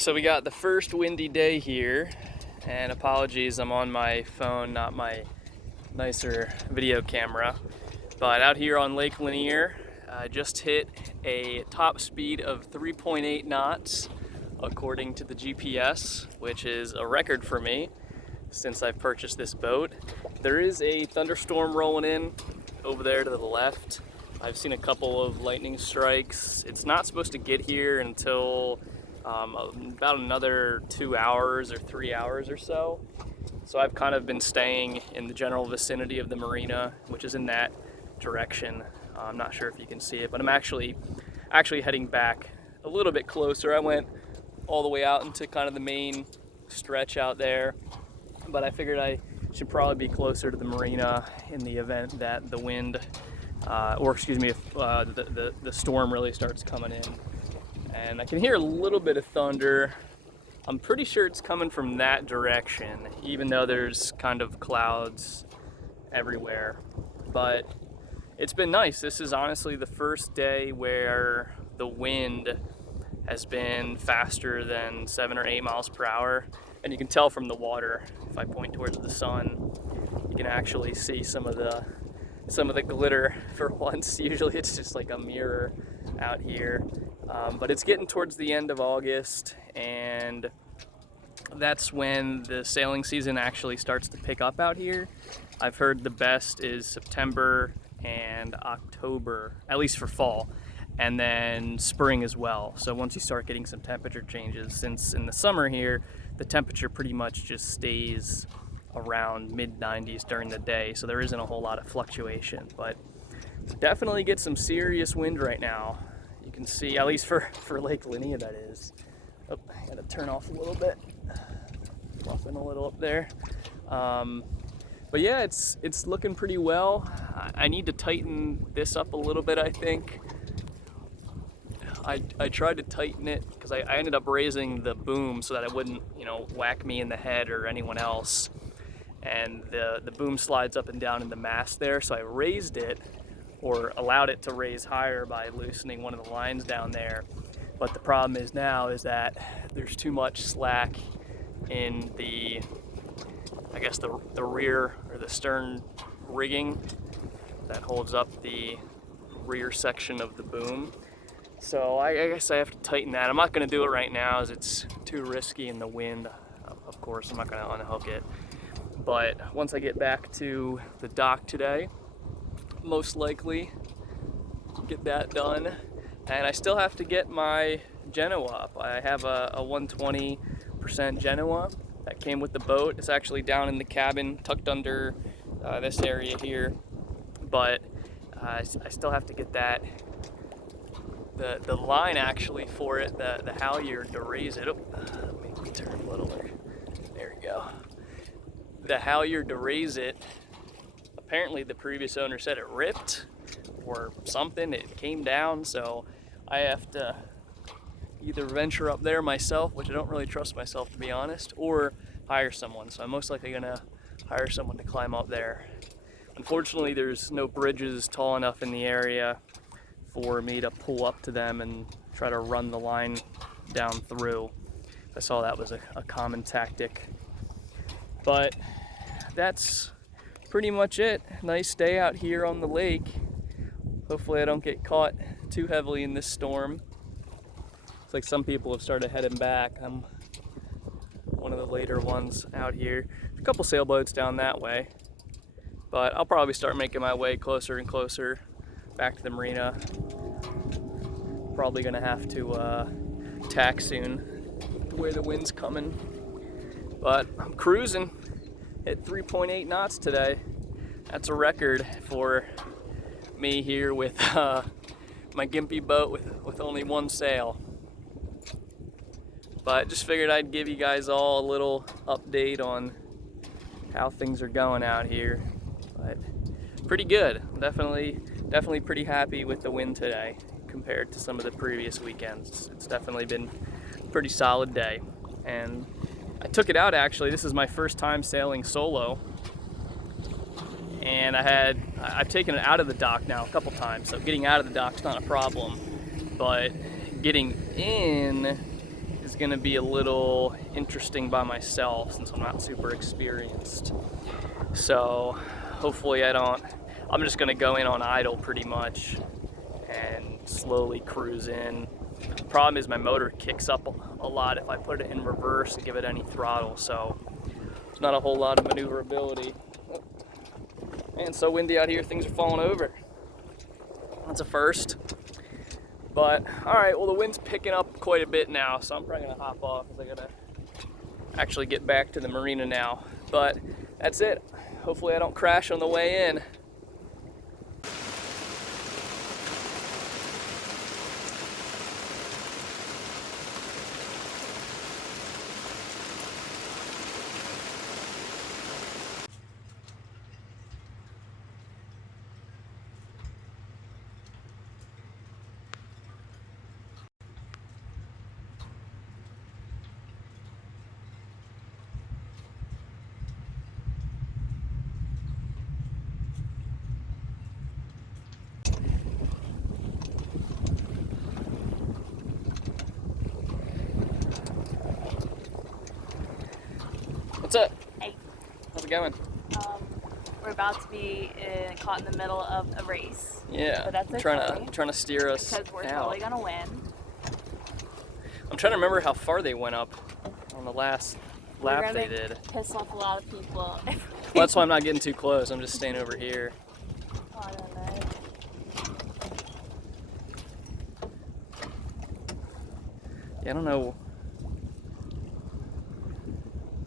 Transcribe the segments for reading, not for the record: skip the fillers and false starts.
So we got the first windy day here, and apologies, I'm on my phone, not my nicer video camera. But out here on Lake Lanier, I just hit a top speed of 3.8 knots according to the GPS, which is a record for me since I've purchased this boat. There is a thunderstorm rolling in over there to the left. I've seen a couple of lightning strikes. It's not supposed to get here until about another 2 hours or 3 hours or so. So I've kind of been staying in the general vicinity of the marina, which is in that direction. I'm not sure if you can see it, but I'm actually heading back a little bit closer. I went all the way out into kind of the main stretch out there, but I figured I should probably be closer to the marina in the event that the wind, if the storm really starts coming in. And I can hear a little bit of thunder. I'm pretty sure it's coming from that direction, even though there's kind of clouds everywhere. But it's been nice. This is honestly the first day where the wind has been faster than 7 or 8 miles per hour. And you can tell from the water, if I point towards the sun, you can actually see some of the glitter for once. Usually it's just like a mirror out here. But it's getting towards the end of August, and that's when the sailing season actually starts to pick up out here. I've heard the best is September and October, at least for fall, and then spring as well. So once you start getting some temperature changes, since in the summer here, the temperature pretty much just stays around mid-90s during the day, so there isn't a whole lot of fluctuation. But definitely get some serious wind right now. You can see, at least for Lake Lanier, that is. Oh, I gotta turn off a little bit. Fluffing a little up there. But yeah, it's looking pretty well. I need to tighten this up a little bit, I think. I tried to tighten it because I ended up raising the boom so that it wouldn't, whack me in the head or anyone else. And the boom slides up and down in the mast there, so I raised it, or allowed it to raise higher by loosening one of the lines down there. But the problem is now is that there's too much slack in the rear or the stern rigging that holds up the rear section of the boom. So I guess I have to tighten that. I'm not gonna do it right now as it's too risky in the wind. Of course, I'm not gonna unhook it. But once I get back to the dock today, most likely get that done. And I still have to get my Genoa up. I have a 120% Genoa that came with the boat. It's actually down in the cabin, tucked under this area here. But I still have to get that. The line actually for it, the halyard to raise it. Oh, let me turn a little. There we go. The halyard to raise it, apparently the previous owner said it ripped or something. It came down, so I have to either venture up there myself, which I don't really trust myself to be honest, or hire someone. So I'm most likely gonna hire someone to climb up there. Unfortunately, there's no bridges tall enough in the area for me to pull up to them and try to run the line down through. I saw that was a common tactic. But that's pretty much it. Nice day out here on the lake. Hopefully I don't get caught too heavily in this storm. It's like some people have started heading back. I'm one of the later ones out here. A couple sailboats down that way. But I'll probably start making my way closer and closer back to the marina. Probably gonna have to tack soon, the way the wind's coming. But I'm cruising, hit 3.8 knots today. That's a record for me here with my gimpy boat with only one sail. But just figured I'd give you guys all a little update on how things are going out here. But pretty good. Definitely pretty happy with the wind today compared to some of the previous weekends. It's definitely been a pretty solid day. And I took it out actually. This is my first time sailing solo. And I've taken it out of the dock now a couple times, so getting out of the dock's not a problem. But getting in gonna be a little interesting by myself since I'm not super experienced. So hopefully I'm just gonna go in on idle pretty much and slowly cruise in. The problem is my motor kicks up a lot if I put it in reverse and give it any throttle, so there's not a whole lot of maneuverability. Man, it's so windy out here, things are falling over. That's a first. But, alright, well the wind's picking up quite a bit now, so I'm probably gonna hop off because I gotta actually get back to the marina now. But that's it. Hopefully I don't crash on the way in. What's up? Hey. How's it going? We're about to be caught in the middle of a race. Yeah, but that's okay. trying to steer us because we're out. totally gonna win. I'm trying to remember how far they went up on the last lap they did. Piss off a lot of people. Well, that's why I'm not getting too close. I'm just staying over here. Oh, I don't know. Yeah, I don't know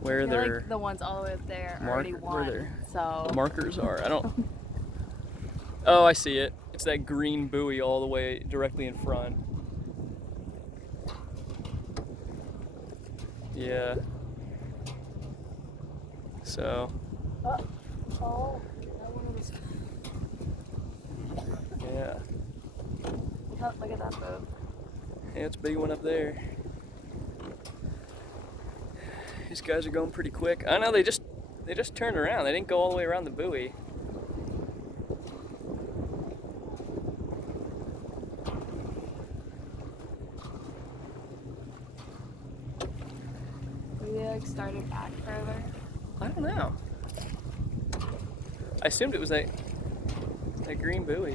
where like the ones all the way up there already won. So the markers are. I don't. Oh, I see it. It's that green buoy all the way directly in front. Yeah. So. Oh, that one was. Yeah. Look at that boat. Yeah, it's a big one up there. These guys are going pretty quick. I know they just turned around. They didn't go all the way around the buoy. Maybe they like started back further. I don't know. I assumed it was that green buoy.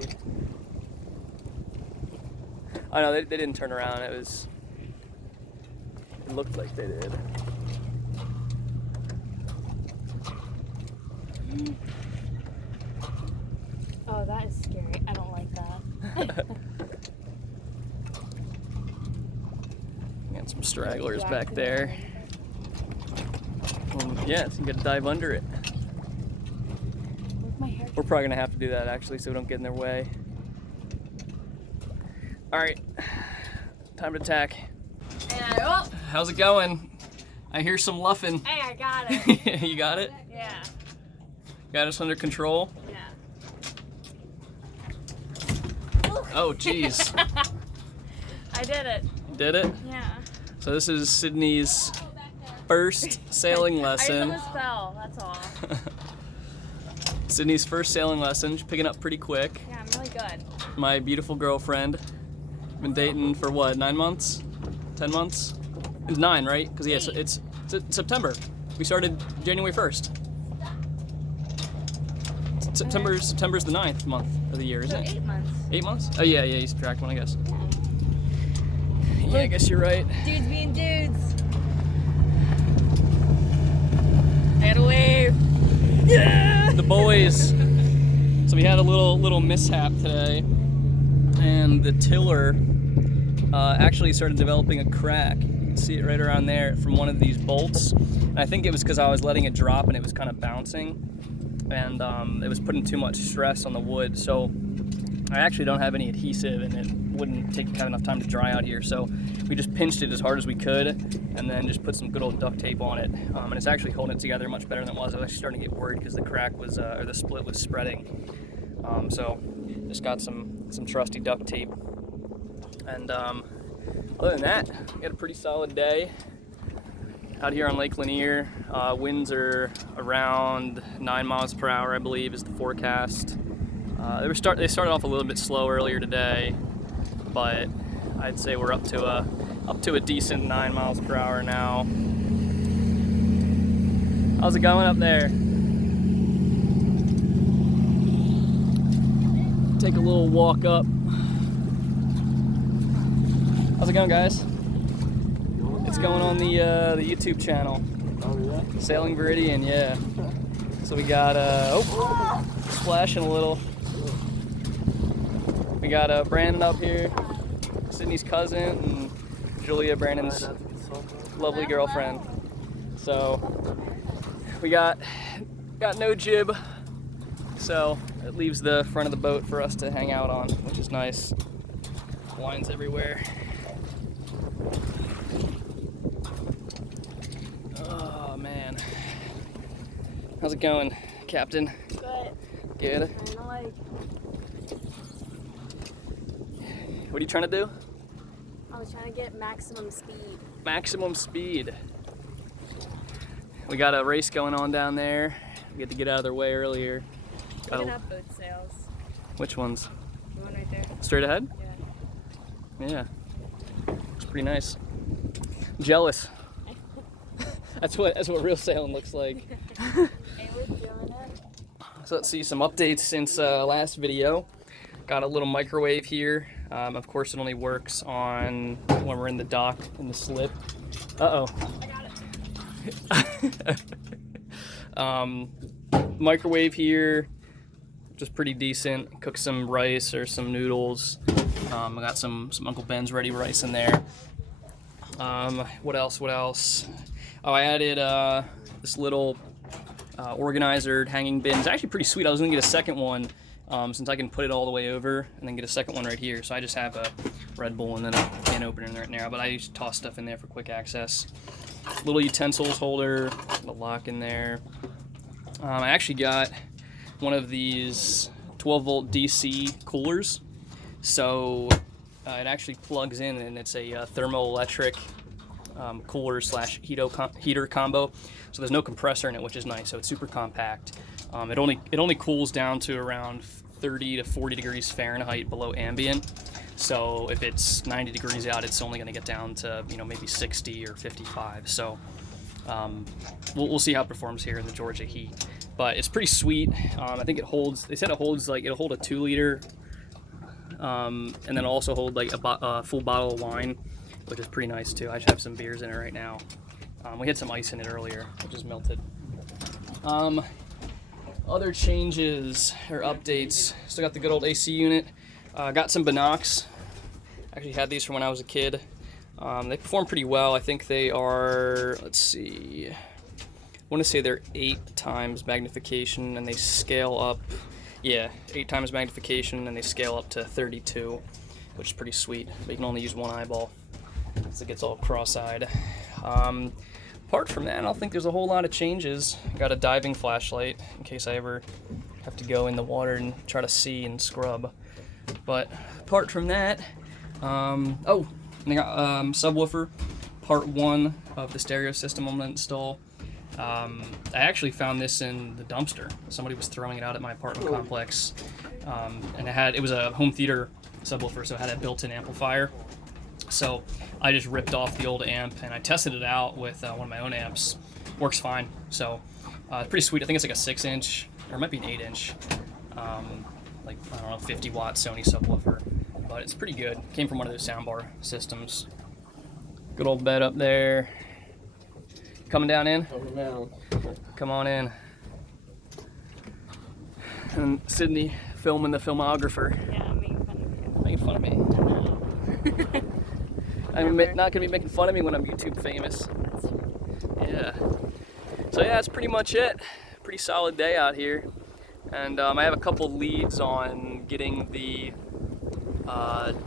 Oh no, they didn't turn around. It looked like they did. Oh, that is scary. I don't like that. Got some stragglers back there. Yeah, so you gotta dive under it. Where's my hair? We're probably gonna have to do that actually so we don't get in their way. Alright, time to tack. And oh! How's it going? I hear some luffing. Hey, I got it. You got it? Yeah. Got us under control? Yeah. Oh, jeez. I did it. Did it? Yeah. So this is Sydney's first sailing lesson. I just almost fell, that's all. Sydney's first sailing lesson. She's picking up pretty quick. Yeah, I'm really good. My beautiful girlfriend. Been dating for what, 9 months? 10 months? It's 9, right? Because yeah, it's September. We started January 1st. September's the 9th month of the year, isn't it? 8 months. 8 months? Oh yeah, you subtract one, I guess. Yeah, I guess you're right. Dudes being dudes. And a wave. Yeah! The boys. So we had a little mishap today, and the tiller actually started developing a crack. You can see it right around there from one of these bolts. And I think it was because I was letting it drop and it was kind of bouncing, and it was putting too much stress on the wood. So I actually don't have any adhesive, and it wouldn't have enough time to dry out here. So we just pinched it as hard as we could, and then just put some good old duct tape on it. And it's actually holding it together much better than it was. I was actually starting to get worried because the crack was, or the split was spreading. So just got some trusty duct tape. And other than that, we had a pretty solid day out here on Lake Lanier. Winds are around 9 miles per hour, I believe, is the forecast. They started off a little bit slow earlier today, but I'd say we're up to a Up to a decent 9 miles per hour now. How's it going up there? Take a little walk up. How's it going, guys? It's going on the YouTube channel. Oh, yeah? Sailing Viridian, yeah. So we got, splashing a little. We got Brandon up here, Sydney's cousin, and Julia, Brandon's lovely girlfriend. So we got no jib, so it leaves the front of the boat for us to hang out on, which is nice. Lines everywhere. Oh man, how's it going, Captain? Good. Good. Kinda What are you trying to do? I was trying to get maximum speed. Maximum speed. We got a race going on down there. We had to get out of their way earlier. Look at that boat sails. Which ones? The one right there. Straight ahead? Yeah. Yeah. It's pretty nice. Jealous. That's what real sailing looks like. Hey, we're doing it. So let's see some updates since last video. Got a little microwave here. Of course, it only works on when we're in the dock in the slip. Uh-oh. I got it. Microwave here, just pretty decent. Cook some rice or some noodles. I got some Uncle Ben's ready rice in there. What else? Oh, I added this little organizer hanging bin. It's actually pretty sweet. I was gonna get a second one since I can put it all the way over and then get a second one right here. So I just have a Red Bull and then a can opener right now, but I used to toss stuff in there for quick access. Little utensils holder, the lock in there. I actually got one of these 12-volt DC coolers. So it actually plugs in, and it's a thermoelectric cooler slash heater combo. So there's no compressor in it, which is nice. So it's super compact. It only cools down to around 30 to 40 degrees Fahrenheit below ambient. So if it's 90 degrees out, it's only going to get down to maybe 60 or 55. So we'll see how it performs here in the Georgia heat. But it's pretty sweet. I think it holds. They said it'll hold a 2 liter, and then it'll also hold like a full bottle of wine, which is pretty nice too. I just have some beers in it right now. We had some ice in it earlier, which is melted. Other changes or updates. Still got the good old AC unit. Got some binocs. Actually had these from when I was a kid. They perform pretty well. I think they are, let's see, I want to say they're 8 times magnification and they scale up. Yeah, 8 times magnification and they scale up to 32, which is pretty sweet. But you can only use one eyeball, so it gets all cross-eyed. Apart from that, I don't think there's a whole lot of changes. Got a diving flashlight in case I ever have to go in the water and try to see and scrub. But apart from that, oh, and I got subwoofer, part 1 of the stereo system I'm gonna install. I actually found this in the dumpster. Somebody was throwing it out at my apartment complex, and it was a home theater subwoofer, so it had a built-in amplifier. So I just ripped off the old amp and I tested it out with one of my own amps. Works fine. So pretty sweet. I think it's like a 6-inch, or it might be an 8-inch, like, I don't know, 50 watt Sony subwoofer. But it's pretty good. Came from one of those soundbar systems. Good old bed up there. Coming down in? Coming down. Come on in. And Sydney filming the filmographer. Yeah, I'm making fun of you. Making fun of me. I'm not going to be making fun of me when I'm YouTube famous. Yeah. So yeah, that's pretty much it. Pretty solid day out here. And I have a couple leads on getting the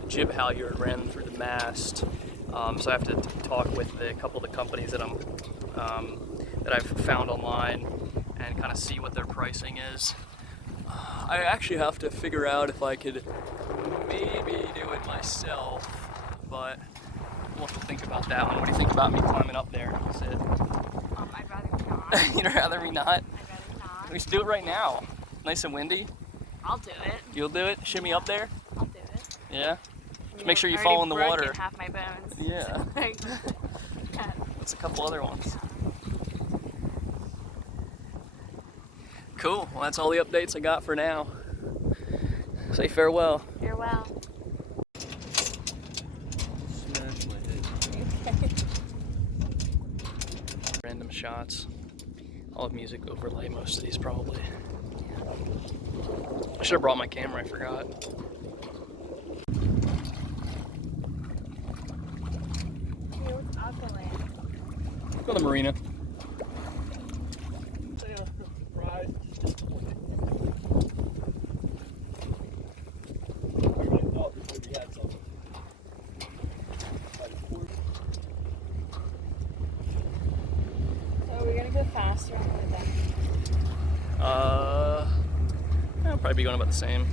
jib halyard ran through the mast. So I have to talk with a couple of the companies that I've found online and kind of see what their pricing is. I actually have to figure out if I could maybe do it myself, but we'll have to think about that one. What do you think about me climbing up there, Sid? I'd rather not. You'd rather me not? I'd rather not. We should do it right now. Nice and windy. I'll do it. You'll do it? Shimmy up there? I'll do it. Yeah? Just make sure you I fall already in the broken water. half my bones. Yeah. Like, yeah. That's a couple other ones. Cool. Well, that's all the updates I got for now. Say farewell. Farewell. Smash my head. Random shots. I'll have music overlay most of these probably. I should have brought my camera, I forgot. Hey, what's Aqualand? Let's go to the marina. So we're gonna go faster on the deck. I'll probably be going about the same.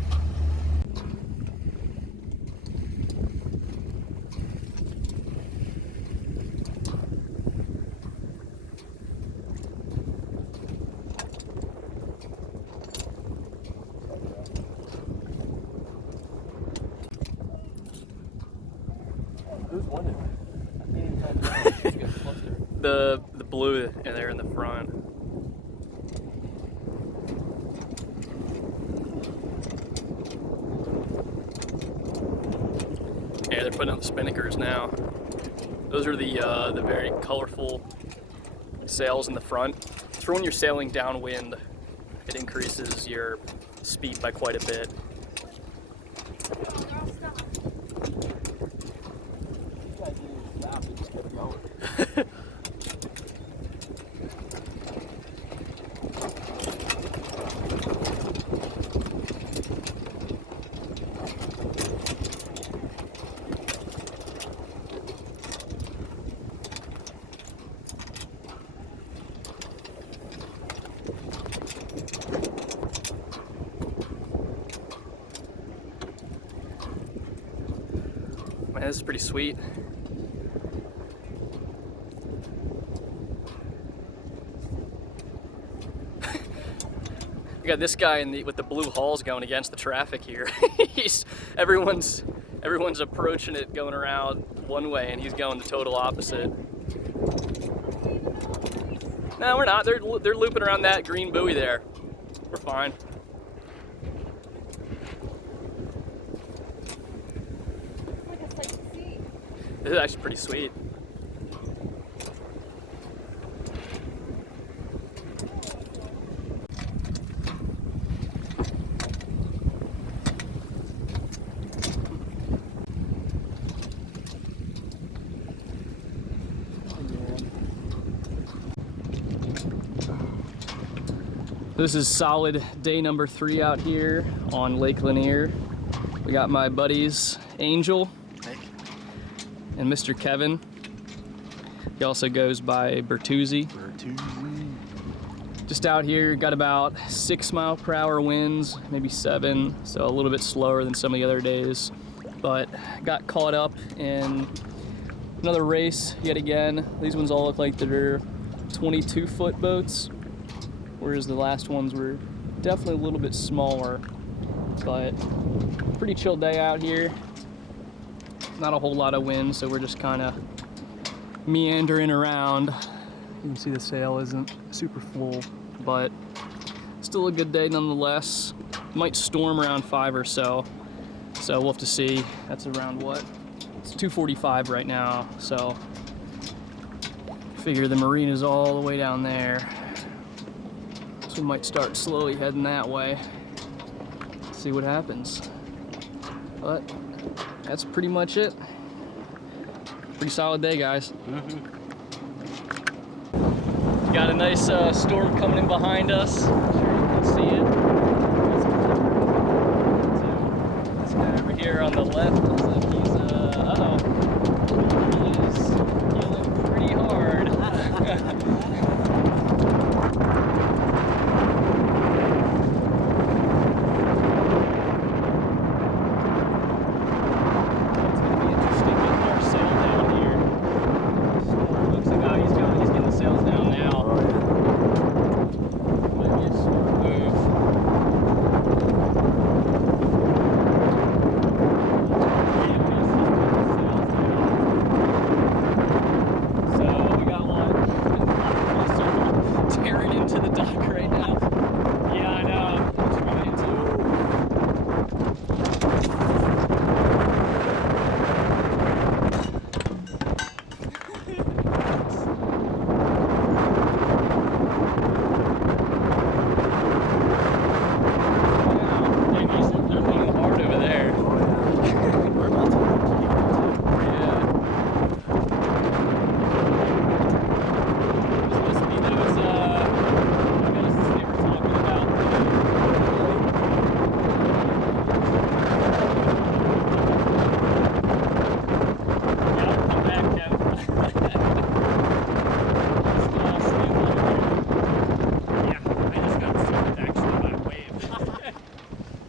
Who's winning? The blue there in the front. Yeah, they're putting out the spinnakers now. Those are the very colorful sails in the front. It's for when you're sailing downwind. It increases your speed by quite a bit. Man, this is pretty sweet. We got this guy with the blue hulls going against the traffic here. Everyone's approaching it going around one way, and he's going the total opposite. No, we're not. They're looping around that green buoy there. We're fine. Look, it's like the sea. This is actually pretty sweet. This is solid day number 3 out here on Lake Lanier. We got my buddies Angel and Mr. Kevin. He also goes by Bertuzzi. Just out here, got about 6 mile/hour winds, maybe 7, so a little bit slower than some of the other days. But got caught up in another race yet again. These ones all look like they're 22-foot boats, whereas the last ones were definitely a little bit smaller. But pretty chill day out here. Not a whole lot of wind, so we're just kind of meandering around. You can see the sail isn't super full, but still a good day nonetheless. Might storm around 5 or so we'll have to see. That's around what? It's 2:45 right now, so figure the marina's all the way down there. So we might start slowly heading that way. See what happens. But that's pretty much it. Pretty solid day, guys. Got a nice storm coming in behind us. I'm sure you can see it. So, this guy over here on the left looks like he's, he's feeling pretty hard.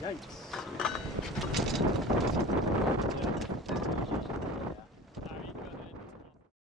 Yikes.